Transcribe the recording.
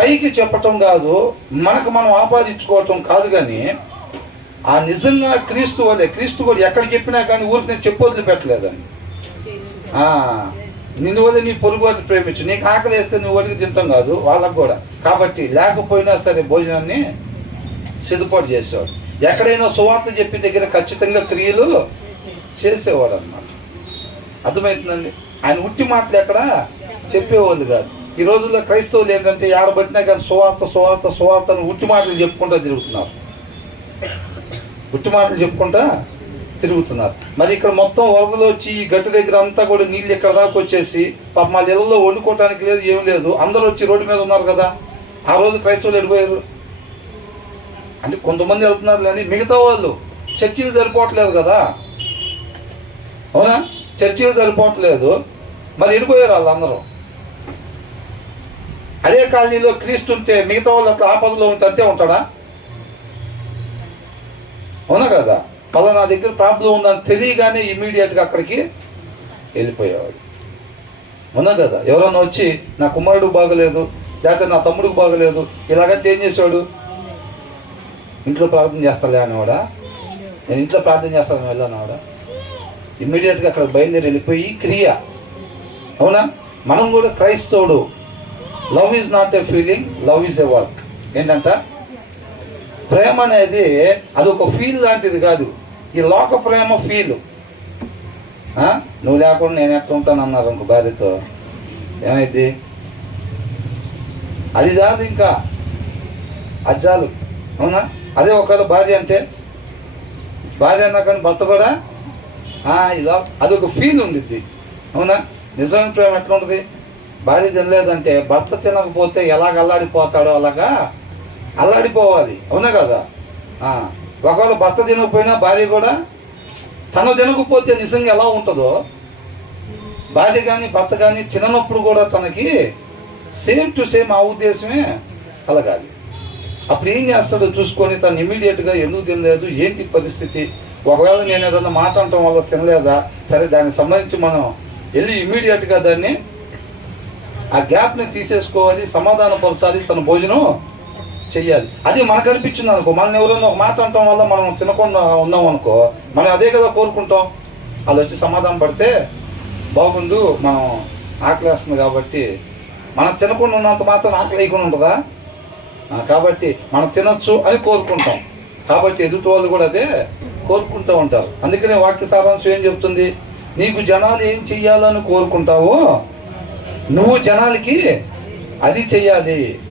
పైకి చెప్పటం కాదు, మనకు మనం ఆపాదించుకోవటం కాదు, కానీ ఆ నిజంగా క్రీస్తు వల్లే. క్రీస్తు కూడా ఎక్కడ చెప్పినా కానీ ఊరికి నేను చెప్పు వదిలిపెట్టలేదని. నిన్ను వల్ల నీ పొరుగు వారిని ప్రేమించు. నీకు ఆకలి వేస్తే నువ్వు అడిగి తింటాం కాదు, వాళ్ళకు కూడా. కాబట్టి లేకపోయినా సరే భోజనాన్ని సిద్ధపాటు చేసేవాడు. ఎక్కడైనా సువార్త చెప్పి దగ్గర ఖచ్చితంగా క్రియలు చేసేవాడు అన్నమాట. అర్థమవుతుందండి? ఆయన ఉట్టి మాటలు ఎక్కడ చెప్పేవాళ్ళు కాదు. ఈ రోజుల్లో క్రైస్తవులు ఏంటంటే ఆడబట్టినా కానీ సువార్త సువార్త సువార్త అని ఉట్టి మాటలు చెప్పుకుంటూ తిరుగుతున్నారు. ఉట్టి మాటలు చెప్పుకుంటా తిరుగుతున్నారు. మరి ఇక్కడ మొత్తం వరదలు వచ్చి ఈ గట్టు దగ్గర అంతా కూడా నీళ్ళు ఇక్కడ దాకా వచ్చేసి పాప మా ఇళ్ళల్లో వండుకోవడానికి లేదు, ఏం లేదు. అందరూ వచ్చి రోడ్డు మీద ఉన్నారు కదా. ఆ రోజు క్రైస్తవులు వెళ్ళిపోయారు అంటే కొంతమంది వెళ్తున్నారు, కానీ మిగతా వాళ్ళు చర్చీలు సరిపోవట్లేదు కదా. అవునా? చర్చీలు సరిపోవట్లేదు, మరి వెళ్ళిపోయారు వాళ్ళందరూ. అదే కాలనీలో క్రీస్తు ఉంటే మిగతా వాళ్ళు అట్లా ఆపదలో ఉంటే అంతే ఉంటాడా? అవునా కదా? పలానా దగ్గర ప్రాబ్లం ఉందని తెలియగానే ఇమ్మీడియట్గా అక్కడికి వెళ్ళిపోయేవాడు. అవునా కదా? ఎవరన్నా వచ్చి నా కుమారుడు బాగలేదు, లేకపోతే నా తమ్ముడికి బాగలేదు ఇలాగంటే ఏం చేసేవాడు? ఇంట్లో ప్రార్థన చేస్తాలే అనేవాడా? నేను ఇంట్లో ప్రార్థన చేస్తాను వెళ్ళానవాడా? ఇమ్మీడియట్గా అక్కడ బయలుదేరి వెళ్ళిపోయి క్రియ. అవునా? మనం కూడా క్రైస్తవుడు. Love is not a feeling, love is a work. ఏంటంట? ప్రేమ అనేది అదొక ఫీల్ లాంటిది కాదు. ఈ లోక ప్రేమ ఫీలు. నువ్వు లేకుండా నేను ఎట్లా ఉంటాను అన్నారు ఇంకో భార్యతో, ఏమైంది? అది కాదు, ఇంకా అజ్జాలు. అవునా? అదే ఒకవేళ భార్య అంటే, భార్య అన్నా కానీ భర్త కూడా ఇలా అదొక ఫీల్ ఉండిద్ది. అవునా? నిజమైన ప్రేమ ఎట్లా ఉంటుంది? భార్య తినలేదంటే భర్త తినకపోతే ఎలాగ అల్లాడిపోతాడో అలాగా అల్లాడిపోవాలి. అవునా కదా? ఒకవేళ భర్త తినకపోయినా భార్య కూడా తను తినకపోతే నిజంగా ఎలా ఉంటుందో, భార్య కానీ భర్త కానీ తిననప్పుడు కూడా తనకి సేమ్ టు సేమ్ ఆ ఉద్దేశమే కలగాలి. అప్పుడు ఏం చేస్తాడో చూసుకొని తను ఇమ్మీడియట్గా ఎందుకు తినలేదు, ఏంటి పరిస్థితి, ఒకవేళ నేను ఏదన్నా మాట అనటం వల్ల తినలేదా, సరే దానికి సంబంధించి మనం వెళ్ళి ఇమ్మీడియట్గా దాన్ని ఆ గ్యాప్ని తీసేసుకోవాలి, సమాధానపరచాలి, తన భోజనం చెయ్యాలి. అది మనకు అనిపించింది అనుకో, మనం ఎవరైనా ఒక మాట అనటం వల్ల మనం తినకుండా ఉన్నాం అనుకో, మనం అదే కదా కోరుకుంటాం. వాళ్ళు వచ్చి సమాధానం పడితే బాగుండు, మనం ఆకలేస్తుంది కాబట్టి. మనం తినకుండా ఉన్నంత మాత్రం ఆకలి వేయకుండా ఉంటుందా? కాబట్టి మనం తినొచ్చు అని కోరుకుంటాం. కాబట్టి ఎదుటి వాళ్ళు కూడా అదే కోరుకుంటూ ఉంటారు. అందుకనే వాక్య సారాంశం ఏం చెప్తుంది? నీకు జనాలు ఏం చెయ్యాలని కోరుకుంటావో నువ్వు జనాలకి అది చెయ్యాలి.